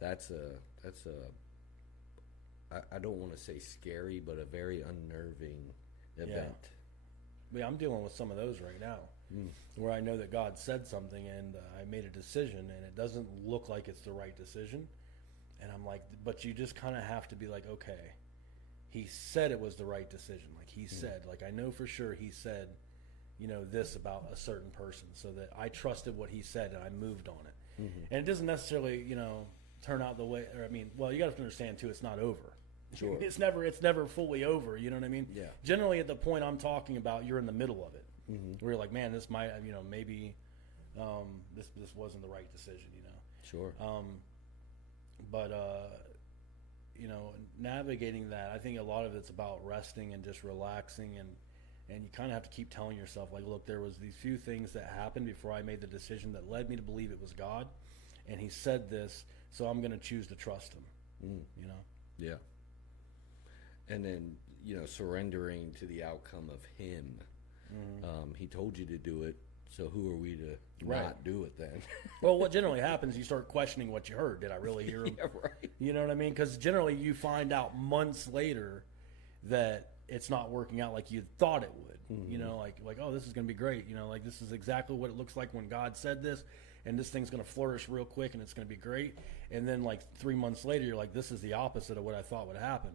that's I don't want to say scary, but a very unnerving event. Yeah, I'm dealing with some of those right now, where I know that God said something and I made a decision and it doesn't look like it's the right decision. And I'm like, but you just kind of have to be like, okay, he said it was the right decision. Like he said, like I know for sure he said, this about a certain person, so that I trusted what he said and I moved on it. And it doesn't necessarily, turn out the way, or I mean, well, you got to understand too, it's not over. Sure. It's never fully over. You know what I mean? Yeah. Generally, at the point I'm talking about, you're in the middle of it, where you're like, man, this might, maybe this wasn't the right decision. Sure. But navigating that, I think a lot of it's about resting and just relaxing, and you kind of have to keep telling yourself, like, look, there was these few things that happened before I made the decision that led me to believe it was God, and He said this, so I'm going to choose to trust Him. Yeah. And then, surrendering to the outcome of Him. He told you to do it, so who are we to not do it then? Well, what generally happens, you start questioning what you heard. Did I really hear Him? Yeah, right. You know what I mean? Because generally you find out months later that it's not working out like you thought it would. Like, oh, this is going to be great. Like this is exactly what it looks like when God said this, and this thing's going to flourish real quick, and it's going to be great. And then like 3 months later, you're like, this is the opposite of what I thought would happen.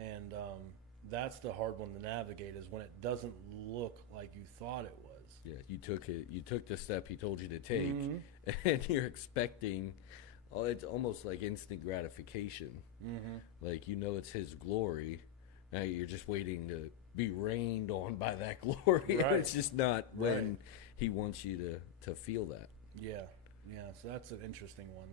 And that's the hard one to navigate, is when it doesn't look like you thought it was. Yeah, you took the step He told you to take, and you're expecting, it's almost like instant gratification. Like, it's His glory. Now you're just waiting to be rained on by that glory. Right. It's just not when He wants you to feel that. Yeah. So that's an interesting one.